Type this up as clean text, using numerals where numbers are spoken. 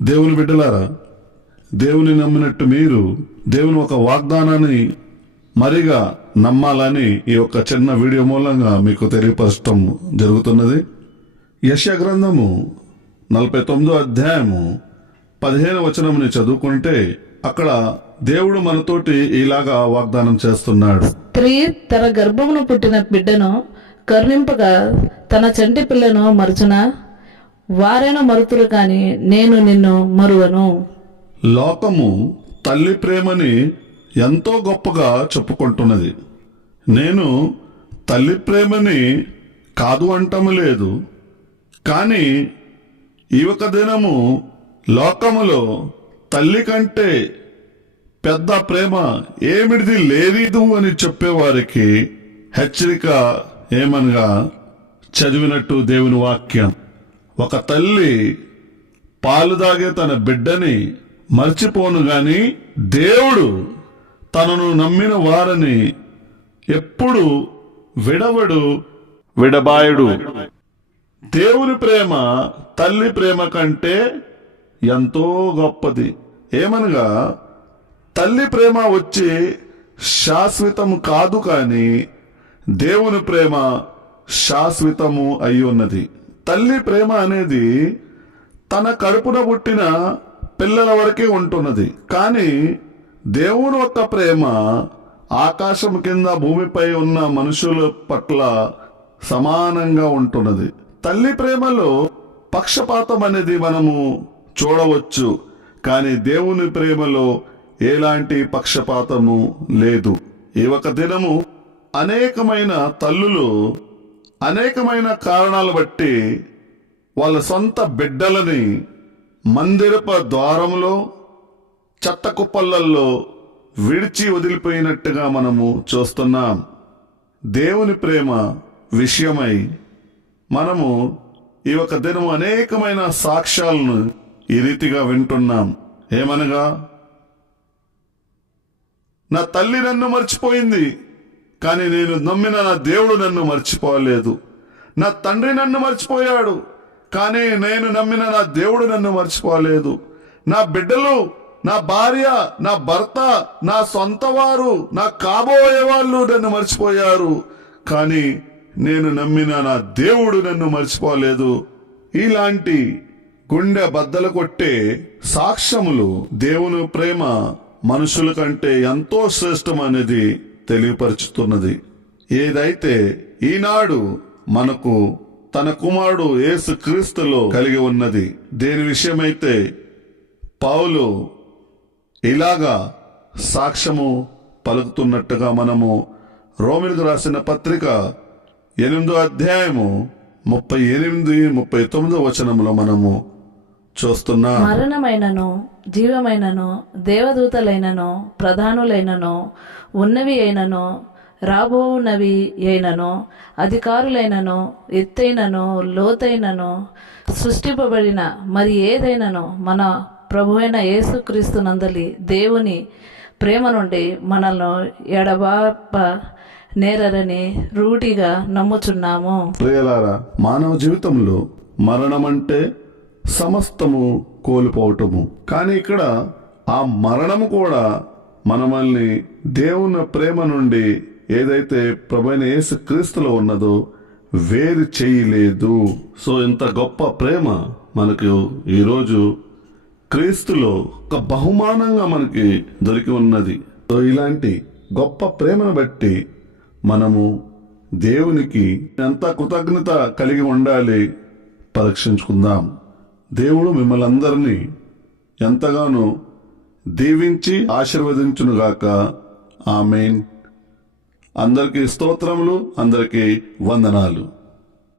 దేవుని బిడ్డలారా, దేవుని నమ్మినట్టు మీరు దేవుని ఒక వాగ్దానాన్ని మరిగా నమ్మాలని ఈ యొక్క చిన్న వీడియో మూలంగా మీకు తెలియపరచడం జరుగుతున్నది. యెషయా గ్రంథము 49వ అధ్యాయము 15వ వచనముని చదువుకుంటే అక్కడ దేవుడు మనతోటి ఇలాగా వాగ్దానం చేస్తున్నాడు. స్త్రీ తన గర్భమును పుట్టిన బిడ్డను కరుణింపగా తన చంటి పిల్లను మరుచునా? వారైనా మరుతురు కాని నేను నిన్ను మరువను. లోకము తల్లి ప్రేమని ఎంతో గొప్పగా చెప్పుకుంటున్నది. నేను తల్లి ప్రేమని కాదు అంటము లేదు, కానీ ఈ ఒక దినము లోకములో తల్లి కంటే పెద్ద ప్రేమ ఏమిటిది లేదు అని చెప్పేవారికి హెచ్చరిక ఏమనగా చదివినట్టు దేవుని వాక్యం. ఒక తల్లి పాలు దాగే తన బిడ్డని మర్చిపోను గాని దేవుడు తనను నమ్మిన వారిని ఎప్పుడు విడబాయడు. దేవుని ప్రేమ తల్లి ప్రేమ కంటే ఎంతో గొప్పది. ఏమనగా తల్లి ప్రేమ వచ్చి శాశ్వతము కాదు, కానీ దేవుని ప్రేమ శాశ్వతము అయి ఉన్నది. తల్లి ప్రేమ అనేది తన కడుపున పుట్టిన పిల్లల వరకే ఉంటున్నది, కానీ దేవుని యొక్క ప్రేమ ఆకాశం కింద భూమిపై ఉన్న మనుషుల పట్ల సమానంగా ఉంటున్నది. తల్లి ప్రేమలో పక్షపాతం అనేది మనము చూడవచ్చు, కానీ దేవుని ప్రేమలో ఎలాంటి పక్షపాతము లేదు. ఈ ఒక దినము అనేకమైన తల్లులు అనేకమైన కారణాలు బట్టి వాళ్ళ సొంత బిడ్డలని మందిరపు ద్వారంలో చెత్త కుప్పలలో విడిచి వదిలిపోయినట్టుగా మనము చూస్తున్నాం. దేవుని ప్రేమ విషయమై మనము ఈ ఒక దినము అనేకమైన సాక్ష్యాలను ఈ రీతిగా వింటున్నాం. ఏమనగా, నా తల్లి నన్ను మర్చిపోయింది, కానీ నేను నమ్మిన నా దేవుడు నన్ను మర్చిపోలేదు. నా తండ్రి నన్ను మర్చిపోయాడు, కానీ నేను నమ్మిన నా దేవుడు నన్ను మర్చిపోలేదు. నా బిడ్డలు, నా భార్య, నా భర్త, నా సొంత వారు, నా కాబోయే వాళ్ళు నన్ను మర్చిపోయారు, కానీ నేను నమ్మిన నా దేవుడు నన్ను మర్చిపోలేదు. ఇలాంటి గుండె బద్దలు కొట్టే సాక్ష్యములు దేవుని ప్రేమ మనుషుల కంటే ఎంతో శ్రేష్టం అనేది తెలియపరుచుతున్నది. ఏదైతే ఈనాడు మనకు తన కుమారుడు యేసు క్రీస్తులో కలిగి ఉన్నది, దేని విషయమైతే పౌలు ఇలాగా సాక్ష్యము పలుకుతున్నట్టుగా మనము రోమిలకు రాసిన పత్రిక 8వ అధ్యాయము 38-39 వచనములో మనము చూస్తున్నాం. మరణమైనను జీవమైనను దేవదూతలైనను ప్రధానులైనను ఉన్నవి అయినను రాబోవున్నవి అయినను అధికారులైనను ఎత్తైనను లోతైనను సృష్టింపబడిన మరి ఏదైనను మన ప్రభువైన యేసుక్రీస్తు నందలి దేవుని ప్రేమ నుండి మనల్ని ఎడబాప నేరని రూఢిగా నమ్ముచున్నాము. ప్రియలారా, మానవ జీవితంలో మరణం అంటే సమస్తము కోల్పోవటము, కానీ ఇక్కడ ఆ మరణము కూడా మనల్ని దేవుని ప్రేమ నుండి ఏదైతే ప్రభువైన యేసు క్రీస్తులో ఉన్నదో వేరు చేయలేదు. సో ఇంత గొప్ప ప్రేమ మనకు ఈరోజు క్రీస్తులో ఒక బహుమానంగా మనకి దొరికి ఉన్నది. సో ఇలాంటి గొప్ప ప్రేమను బట్టి మనము దేవునికి ఎంత కృతజ్ఞత కలిగి ఉండాలి పరీక్షించుకుందాం. దేవుడు మిమ్మల్ని అందరినీ ఎంతగానో దీవించి ఆశీర్వదించునుగాక. ఆమేన్. అందరికీ స్తోత్రములు, అందరికీ వందనాలు.